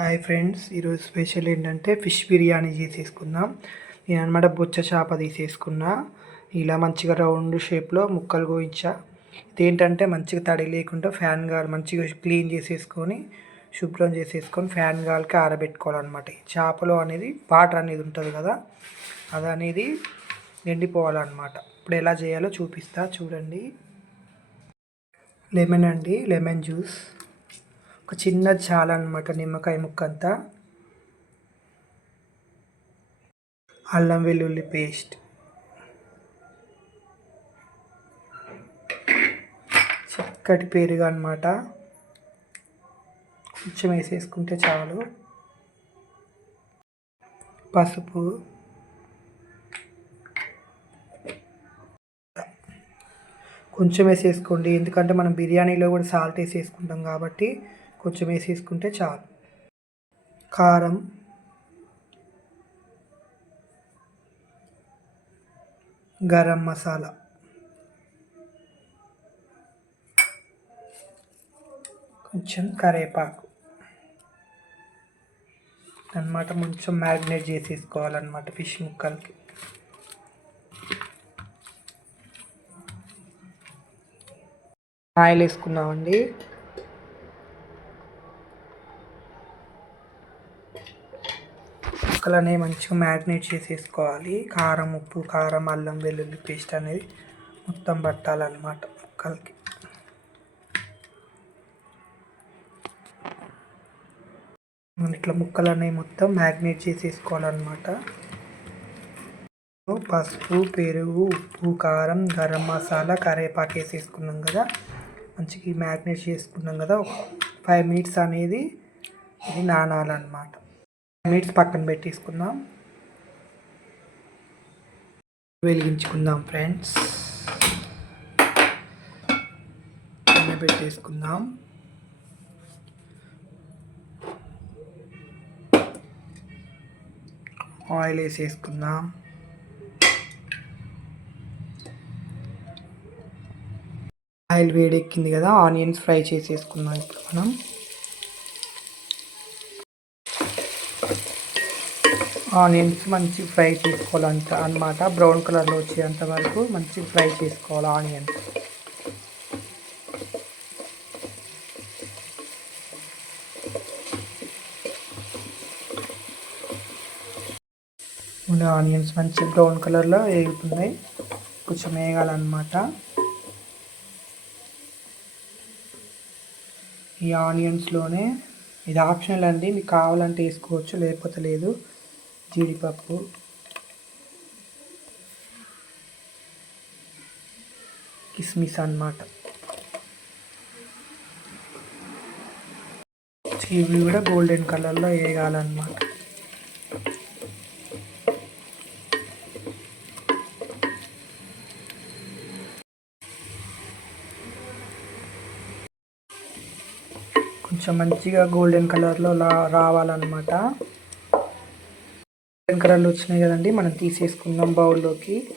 Hi friends ఈరోజు special ఏంటంటే fish biryani చేసేసుకుందాం. నేను అనమాట బొచ్చ చేప తీసేసుకున్నా. ఇలా మంచిగా రౌండ్ షేప్లో ముక్కలు గోయించా ఇదేంటంటే మంచిగా తడి లేకుండా ఫ్యాన్ గాలి మంచిగా క్లీన్ చేసేసుకొని శుభ్రం చేసేసుకొని ఫ్యాన్ గాలికి ఆరబెట్టుకోవాలన్నమాట. ఈ చేపలో అనేది వాటర్ అనేది ఉంటుంది కదా అది అనేది ఎండిపోవాలన్నమాట. ఇప్పుడు ఎలా చేయాలో చూపిస్తా చూడండి. లెమన్ అండి లెమన్ జ్యూస్. ఒక చిన్న చాల అనమాట నిమ్మకాయ ముక్క అంతా అల్లం వెల్లుల్లి పేస్ట్. చక్కటి పెరుగు అనమాట కొంచెం వేసేసుకుంటే చాలు. పసుపు. కొంచెం వేసేసుకోండి. ఎందుకంటే మనం బిర్యానీలో కూడా సాల్ట్ వేసేసుకుంటాం కాబట్టి కొంచెం వేసేసుకుంటే చాలు. కారం. గరం మసాలా. కొంచెం కరేపాకు. అన్నమాట కొంచెం మ్యారినేట్ చేసేసుకోవాలన్నమాట ఫిష్ ముక్కలకి. ఆయిల్ వేసుకున్నామండి ముక్కలనే మంచిగా మ్యారినేట్ చేసేసుకోవాలి. కారం ఉప్పు కారం అల్లం వెల్లుల్లి పేస్ట్ అనేది మొత్తం పట్టాలన్నమాట ముక్కలకి. ఇట్లా ముక్కలు అనేవి మొత్తం మ్యారినేట్ చేసేసుకోవాలన్నమాట. పసుపు పెరుగు ఉప్పు కారం గరం మసాలా కరివేపాకు వేసేసుకున్నాం కదా. మంచిగా మ్యారినేట్ చేసుకున్నాం కదా. ఒక ఫైవ్ మినిట్స్ అనేది ఇది నానాలన్నమాట. మినిట్స్ పక్కన పెట్టేసుకుందాం. వెలిగించుకుందాం ఫ్రెండ్స్. పెట్టేసుకుందాం. ఆయిల్ వేసేసుకుందాం. ఆయిల్ వేడెక్కింది కదా ఆనియన్స్ ఫ్రై చేసేసుకుందాం ఇప్పుడు మనం. ఆనియన్స్ మంచి ఫ్రై చేసుకోవాలంట అనమాట బ్రౌన్ కలర్లో వచ్చేంత వరకు మంచి ఫ్రై చేసుకోవాలి ఆనియన్స్. ఉండే ఆనియన్స్ మంచి బ్రౌన్ కలర్లో వేగుతున్నాయి కొంచెం వేగాలన్నమాట. ఈ ఆనియన్స్లోనే ఇది ఆప్షనల్ అండి. మీకు కావాలంటే వేసుకోవచ్చు లేకపోతే లేదు. జీడిపప్పు. కిస్మిస్ అన్నమాట. ఇవి కూడా గోల్డెన్ కలర్లో వేయాలన్నమాట. కొంచెం మంచిగా గోల్డెన్ కలర్లో లా రావాలన్నమాట. కలర్లు వచ్చినాయి కదండి మనం తీసేసుకుందాం బౌల్లోకి.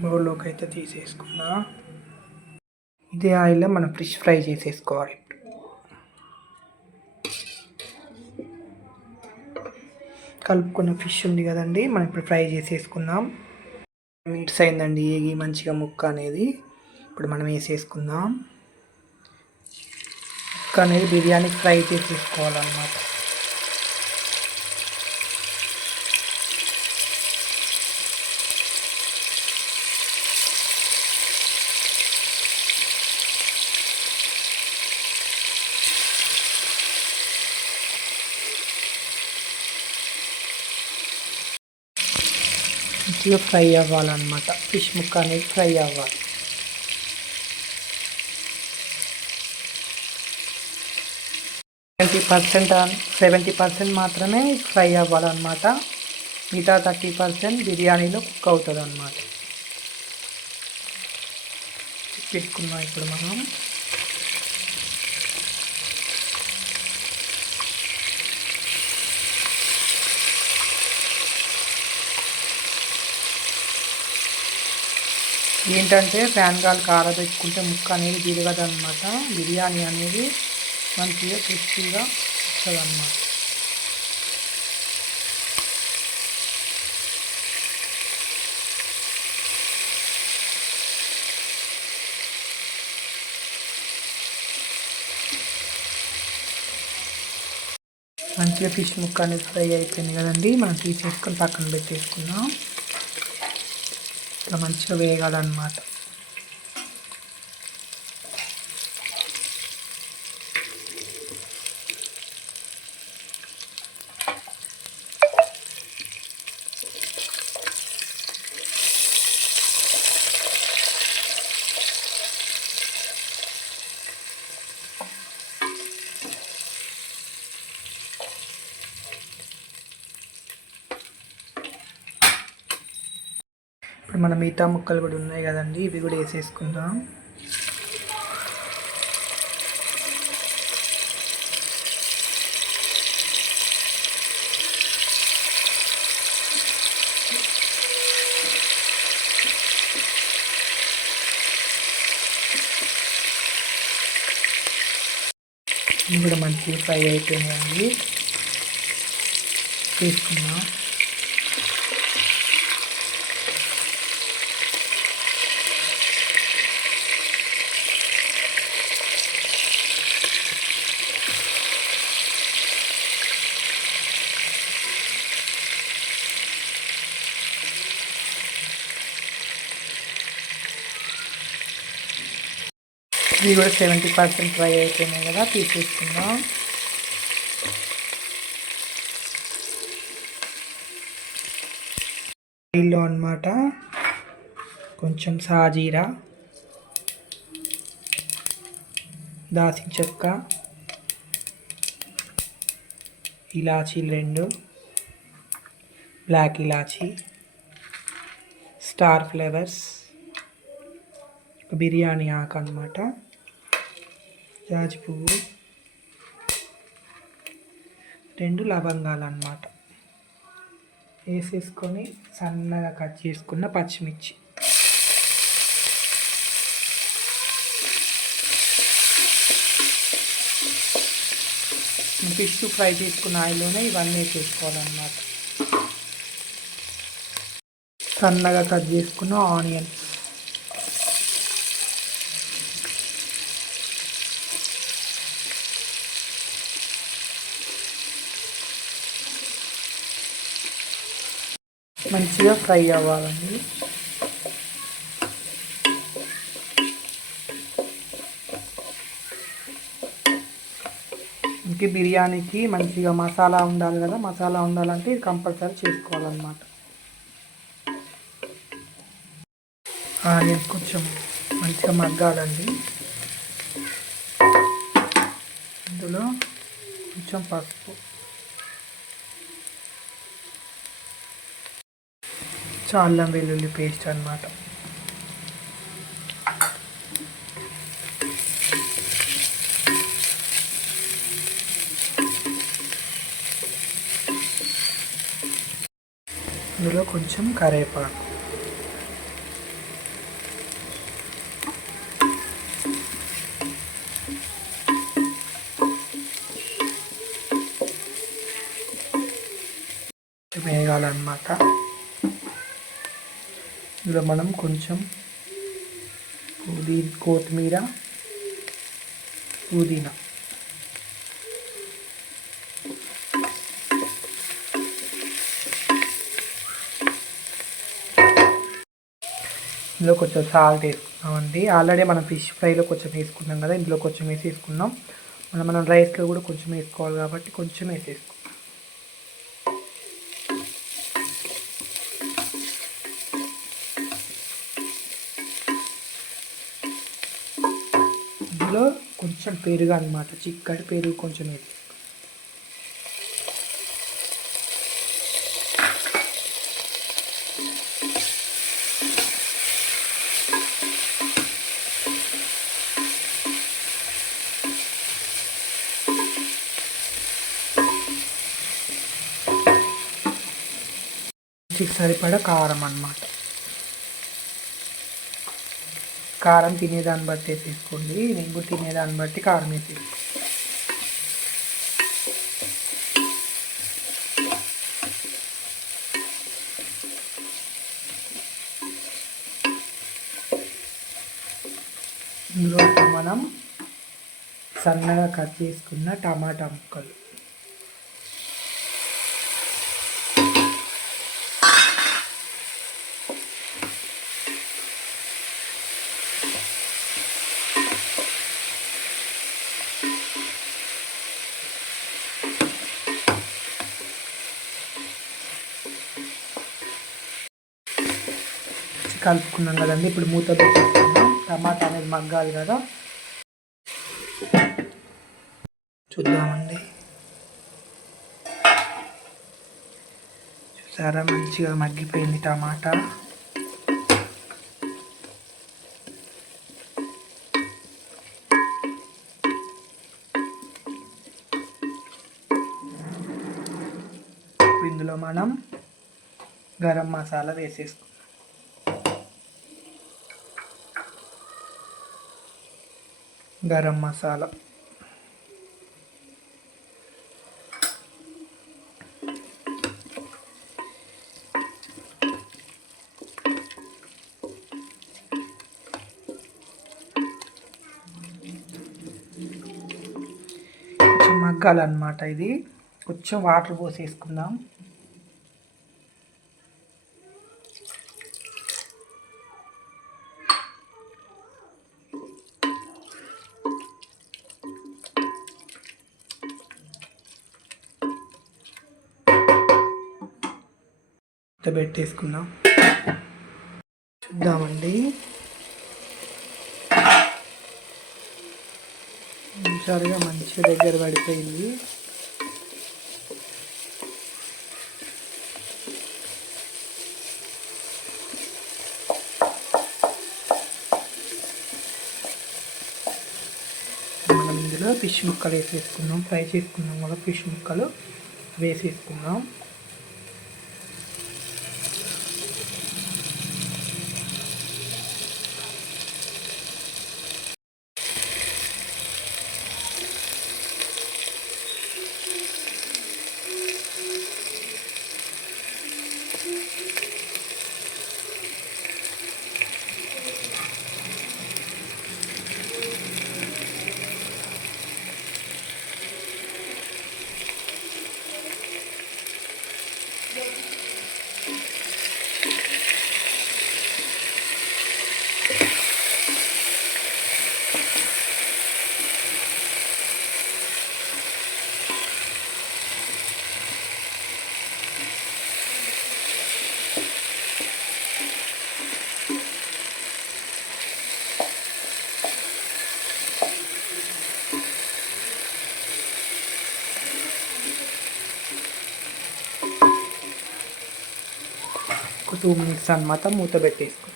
బౌల్లోకి అయితే తీసేసుకున్నా. ఇదే ఆయిల్లో మనం ఫిష్ ఫ్రై చేసేసుకోవాలి. కలుపుకున్న ఫిష్ ఉంది కదండి మనం ఇప్పుడు ఫ్రై చేసేసుకుందాం. మినిట్స్ అయిందండి ఏగి మంచిగా ముక్క అనేది. ఇప్పుడు మనం వేసేసుకుందాం. ముక్క అనేది బిర్యానీ ఫ్రై చేసేసుకోవాలన్నమాట మంచిగా ఫ్రై అవ్వాలన్నమాట. ఫిష్ ముక్క అనేది ఫ్రై అవ్వాలి. థర్టీ పర్సెంట్ సెవెంటీ పర్సెంట్ మాత్రమే ఫ్రై అవ్వాలన్నమాట. మిగతా థర్టీ పర్సెంట్ బిర్యానీలో కుక్ అవుతుంది అన్నమాట పెట్టుకున్నాం ఇప్పుడు మనం. ఏంటంటే ఫ్యాన్ గాలి కారబెట్టుకుంటే ముక్క అనేది తిరగదు అనమాట బిర్యానీ అనేది మంచిగా క్రిస్పీగా వస్తుంది అన్నమాట మంచిగా ఫిష్ ముక్క అనేది ఫ్రై అయిపోయింది కదండి. మనం తీసేసుకొని పక్కన పెట్టేసుకున్నాం ఇట్లా మంచిగా వేగాలన్నమాట. ఇప్పుడు మన మిగతా ముక్కలు కూడా ఉన్నాయి కదండి ఇవి కూడా వేసేసుకుందాం. ఇవి కూడా మంచిగా ఫ్రై అయిపోయిందండి తీసుకుందాం ఇవి కూడా సెవెంటీ పర్సెంట్ ఫ్రై అయిపోయినాయి కదా తీసేసుకుందాం. ఆయిల్లో అనమాట కొంచెం సాజీరా. దాసి చెక్క. ఇలాచీలు రెండు. బ్లాక్ ఇలాచీ. Star flavours. బిర్యానీ ఆకు అనమాట జాజి పువ్వు రెండు లవంగాలు అన్నమాట వేసేసుకొని సన్నగా కట్ చేసుకున్న పచ్చిమిర్చి. ఫిష్ ఫ్రై చేసుకున్న ఆయిల్లోనే ఇవన్నీ వేసేసుకోవాలన్నమాట. సన్నగా కట్ చేసుకున్న ఆనియన్స్ మంచిగా ఫ్రై అవ్వాలండి. ఇంక బిర్యానీకి మంచిగా మసాలా ఉండాలి కదా మసాలా ఉండాలంటే ఇది కంపల్సరీ చేసుకోవాలన్నమాట. ఆనియన్ కొంచెం మంచిగా మగ్గాలండి. ఇందులో కొంచెం పసుపు. అల్లం వెల్లుల్లి పేస్ట్ అనమాట ఇందులో కొంచెం కరేపాకు. వేయాలన్నమాట ఇందులో మనం కొంచెం పుదీ కొత్తిమీర పుదీనా. ఇందులో కొంచెం సాల్ట్ వేసుకున్నామండి ఆల్రెడీ మనం ఫిష్ ఫ్రైలో కొంచెం వేసుకున్నాం కదా ఇందులో కొంచెం వేసేసుకున్నాం. మనం మనం రైస్లో కూడా కొంచెం వేసుకోవాలి కాబట్టి కొంచెం వేసేసుకున్నాం ఇందులో కొంచెం పెరుగు అనమాట చిక్కటి పెరుగు కొంచెం వేసి సరిపడా కారం అన్నమాట. కారం తినేదాన్ని బట్టి వేసేసుకోండి నేను కూడా తినేదాన్ని బట్టి కారం వేసేసుకోండి ఇందులో మనం సన్నగా కట్ చేసుకున్న టమాటా ముక్కలు. కలుపుకున్నాం కదండి. ఇప్పుడు మూత పెట్టేసుకుందాం. టమాటా అనేది మగ్గాలి కదా. చూద్దామండి. చూసారా? మంచిగా మగ్గిపోయింది టమాటా. ఇందులో మనం గరం మసాలా వేసేసుకుందాం గరం మసాలా. కొంచెం మగ్గాలన్నమాట ఇది. కొంచెం వాటర్ పోసేసుకుందాం. పెట్టేసుకుందాం చూద్దామండి. సరిగా మంచిగా దగ్గర పడిపోయింది. మనం ఇందులో ఫిష్ ముక్కలు వేసేసుకుందాం. ఫ్రై చేసుకున్నాం కూడా ఫిష్ ముక్కలు వేసేసుకుందాం. ఒక టూ మినిట్స్ అనమాట మూత పెట్టేసుకో.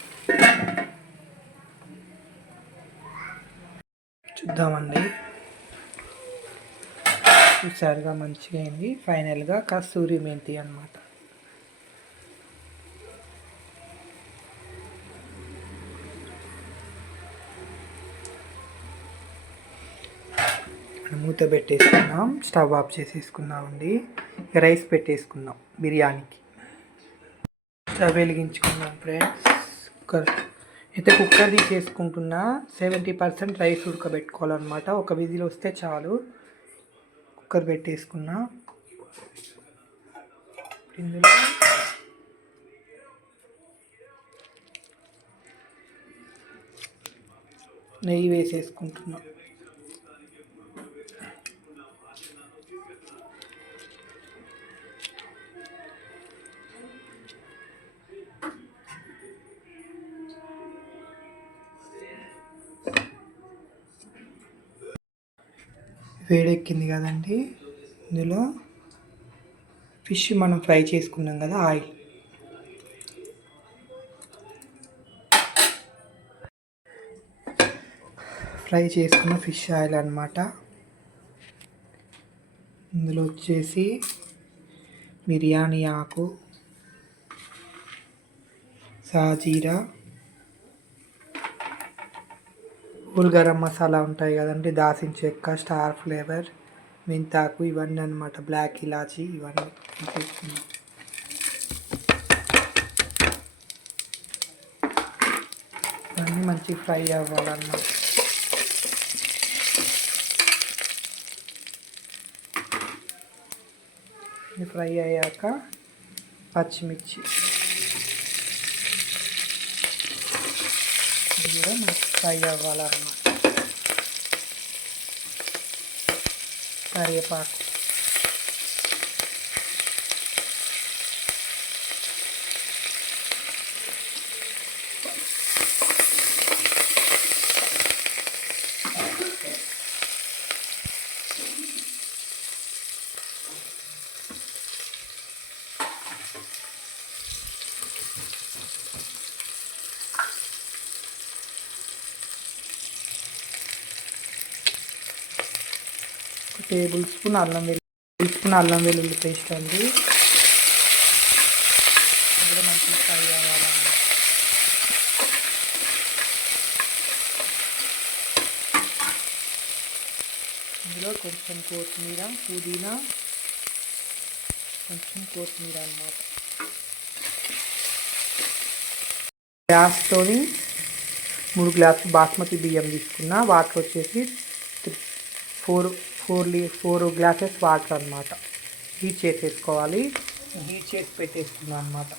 చూద్దామండి. చూసారుగా మంచిగా అయింది. ఫైనల్గా కస్తూరి మెంతి అనమాట మూత పెట్టేసుకున్నాం. Stove off చేసేసుకున్నామండి. రైస్ పెట్టేసుకున్నాం బిర్యానీకి. వెలిగించుకున్నాం ఫ్రెండ్స్ కుక్కర్ అయితే కుక్కర్ తీసేసుకుంటున్నా సెవెంటీ పర్సెంట్ రైస్ ఉడకబెట్టుకోవాలన్నమాట. ఒక విజిల్ వస్తే చాలు. కుక్కర్ పెట్టేసుకున్నా. ఇందులో నెయ్యి వేసేసుకుంటున్నా. వేడెక్కింది కదండి. ఇందులో ఫిష్ మనం ఫ్రై చేసుకున్నాం కదా ఆయిల్. ఫ్రై చేసుకున్న ఫిష్ ఆయిల్ అనమాట ఇందులో వచ్చేసి బిర్యానీ ఆకు సాజీరా హోల్ గరం మసాలా ఉంటాయి కదండి దాసిన చెక్క స్టార్ ఫ్లేవర్ మెంతాకు ఇవన్నీ అనమాట బ్లాక్ ఇలాచి ఇవన్నీ తీసుకున్నాం ఇవన్నీ మంచి ఫ్రై అవ్వాలన్నమాట. ఫ్రై అయ్యాక పచ్చిమిర్చి. ఇది కూడా మనకి ఫ్రై అవ్వాలన్నమాట కరివేపాకు ఒక టేబుల్ స్పూన్ అల్లం వెల్లుల్లి టేబుల్ స్పూన్ అల్లం వెల్లుల్లి పేస్ట్ అండి. కూడా మంచిగా ఫ్రై ఇందులో కొంచెం కొత్తిమీర పుదీనా కొంచెం కొత్తిమీర అన్నమాట. గ్లాస్తోని మూడు గ్లాసులు బాస్మతి బియ్యం తీసుకున్న. వాటర్ వచ్చేసి ఫోర్ ఫోర్ లీ ఫోర్ గ్లాసెస్ వాటర్ అనమాట హీట్ చేసేసుకోవాలి. హీట్ చేసి పెట్టేసుకున్నాను అనమాట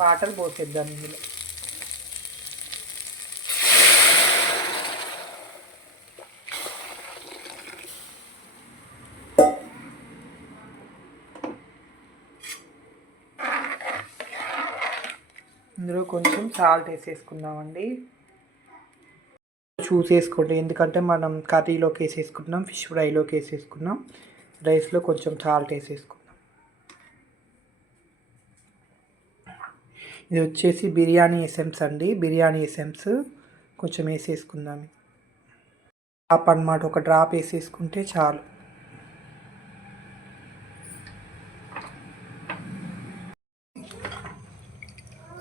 వాటర్ పోసేద్దాం ఇందులో. ఇందులో కొంచెం సాల్ట్ వేసేసుకుందామండి. చూసేసుకోండి ఎందుకంటే మనం కర్రీలోకి వేసేసుకుంటున్నాం ఫిష్ ఫ్రైలోకి వేసేసుకున్నాం రైస్లో కొంచెం సాల్ట్ వేసేసుకుందాం ఇది వచ్చేసి బిర్యానీ ఎసెమ్స్ అండి. బిర్యానీ ఎసెమ్స్ కొంచెం వేసేసుకుందాం. డ్రాప్ అనమాట ఒక డ్రాప్ వేసేసుకుంటే చాలు.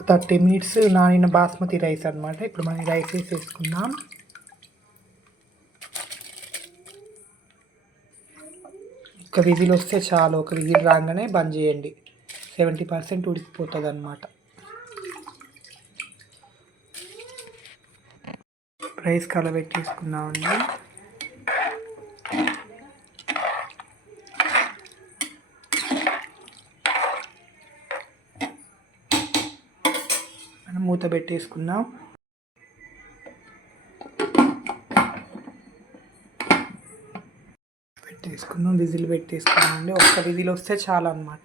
థర్టీ మినిట్స్ నానిన బాస్మతి రైస్ అనమాట ఇప్పుడు మనం రైస్ వేసేసుకుందాం. ఒక విజిల్ వస్తే చాలు ఒక విజిల్ రాగానే బంద్ చేయండి. సెవెంటీ పర్సెంట్ ఉడికిపోతుంది అనమాట రైస్ కలబెట్టేసుకుందామండి. మనం మూత పెట్టేసుకున్నాం పెట్టేసుకుందాం విజిల్ పెట్టేసుకున్నాం ఒక్క విజిల్ వస్తే చాలు అనమాట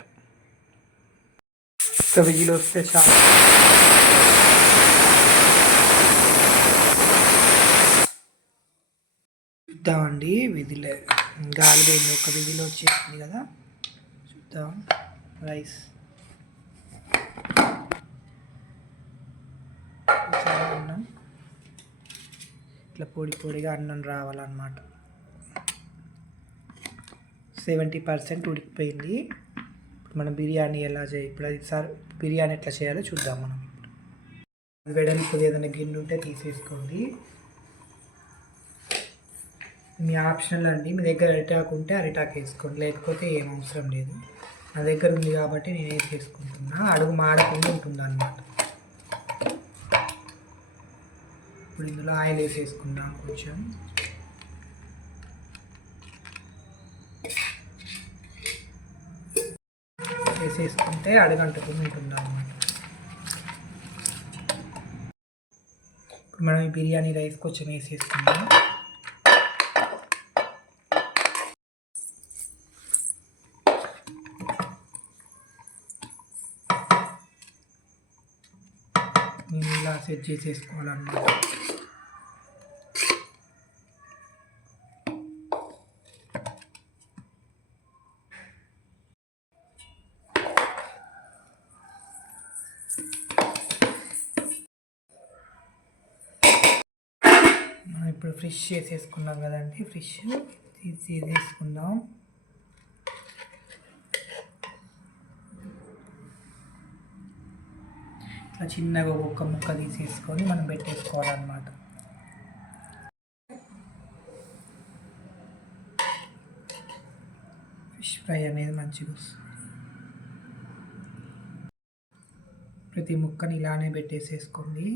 ఒక్క విజిల్ వస్తే చాలు. చూద్దామండి విజిల్ గాలి పోయింది ఒక విజిల్ వచ్చేసింది కదా. చూద్దాం రైస్. అన్నం. ఇట్లా పొడి పొడిగా అన్నం రావాలన్నమాట. సెవెంటీ పర్సెంట్ ఉడికిపోయింది. ఇప్పుడు మనం బిర్యానీ ఎలా చేయ ఇప్పుడు అది సార్ బిర్యానీ ఎట్లా చేయాలో చూద్దాం మనం వెడల్పు ఏదైనా గిన్నె ఉంటే తీసేసుకోండి. మీ ఆప్షనల్ అండి. మీ దగ్గర అరిటాకు ఉంటే అరిటాకు వేసుకోండి. లేకపోతే ఏం అవసరం లేదు. నా దగ్గర ఉంది కాబట్టి నేను వేసేసుకుంటున్నా అడుగు మాడకుండా ఉంటుంది అనమాట ఇప్పుడు ఇందులో ఆయిల్ వేసేసుకుందాం కొంచెం. వేసేసుకుంటే అడుగంటుకుని ఉంటుంది అన్నమాట ఇప్పుడు మనం ఈ బిర్యానీ రైస్ కొంచెం వేసేసుకుందాం నేను ఇలా సెట్ చేసేసుకోవాలన్నమాట. చేసేసుకున్నాం కదండి ఫిష్ తీసి వేసుకుందాం ఇట్లా చిన్నగా ఒక్క ముక్క తీసేసుకొని మనం పెట్టేసుకోవాలన్నమాట. ఫిష్ ఫ్రై అనేది మంచిగా వస్తుంది. ప్రతి ముక్కని ఇలానే పెట్టేసేసుకోండి.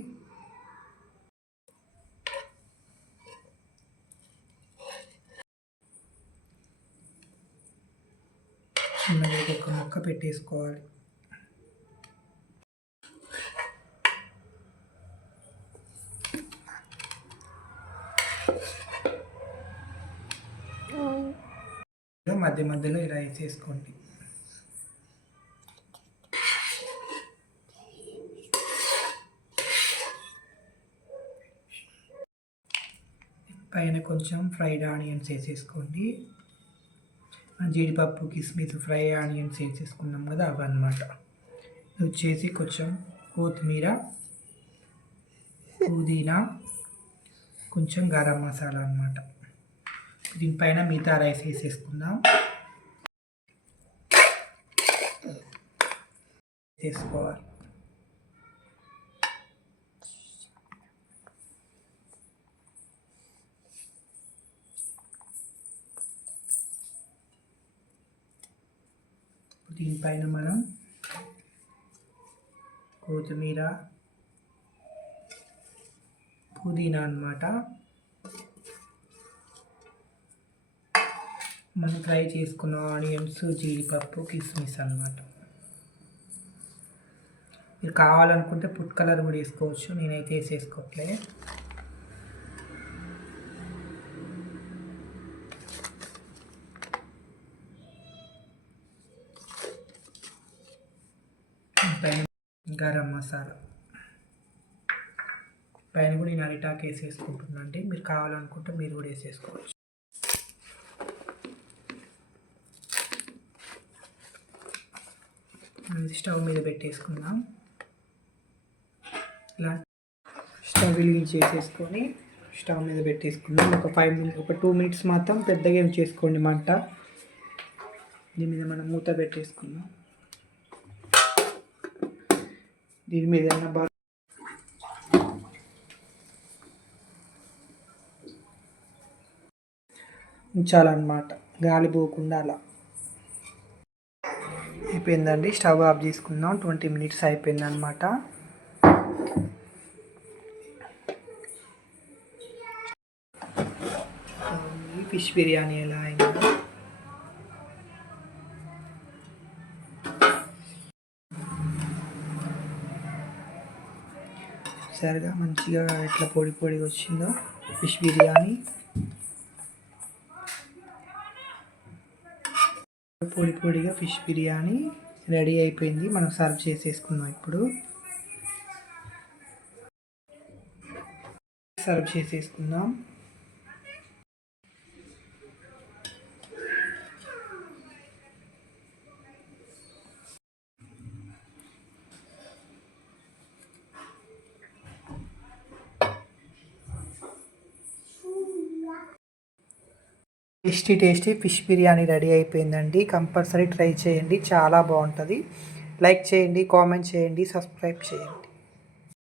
పెట్టేసుకోవాలి. మధ్య మధ్యలో ఇలా వేసేసుకోండి. పైన కొంచెం ఫ్రైడ్ ఆనియన్స్ వేసేసుకోండి. జీడిపప్పు కిస్మిస్ ఫ్రై ఆనియన్స్ వేసేసుకున్నాం కదా అవన్నమాట ఇది వచ్చేసి కొంచెం కొత్తిమీర పుదీనా కొంచెం గరం మసాలా అన్నమాట. దీనిపైన మిగతా రైస్ వేసేసుకుందాం. వేసుకోవాలి దీనిపైన మనం కొత్తిమీర పుదీనా అనమాట మనం ఫ్రై చేసుకున్న ఆనియన్స్ జీడిపప్పు కిస్మిస్ అన్నమాట. మీరు కావాలనుకుంటే ఫుడ్ కలర్ కూడా వేసుకోవచ్చు. నేనైతే వేసేసుకోవట్లే పైన గరం మసాలా పైన కూడా నేను అరిటాక్ వేసేసుకుంటున్నాను అండి మీరు కావాలనుకుంటే మీరు కూడా వేసేసుకోవచ్చు. స్టవ్ మీద పెట్టేసుకుందాం. ఇలా స్టవ్ వెలిగించేసేసుకొని స్టవ్ మీద పెట్టేసుకుందాం. ఒక ఫైవ్ మినిట్స్ ఒక టూ మినిట్స్ మాత్రం పెద్దగా ఏం చేసుకోండి మంట. దీని మీద మనం మూత పెట్టేసుకుందాం. దీని మీద ఏమన్నా ఉంచాలన్నమాట. గాలి పోకుండా అలా. అయిపోయిందండి. స్టవ్ ఆఫ్ చేసుకుందాం. ట్వంటీ మినిట్స్ అయిపోయింది అనమాట ఫిష్ బిర్యానీ ఎలా సరిగా మంచిగా ఎట్లా పొడి పొడి వచ్చిందో. ఫిష్ బిర్యానీ. పొడి పొడిగా ఫిష్ బిర్యానీ రెడీ అయిపోయింది. మనం సర్వ్ చేసేసుకుందాం ఇప్పుడు. సర్వ్ చేసేసుకుందాం. Tasty tasty fish biryani ready అయిపోయిందండి. కంపల్సరీ ట్రై చేయండి. చాలా బాగుంటుంది. లైక్ చేయండి కామెంట్ చేయండి సబ్స్క్రైబ్ చేయండి.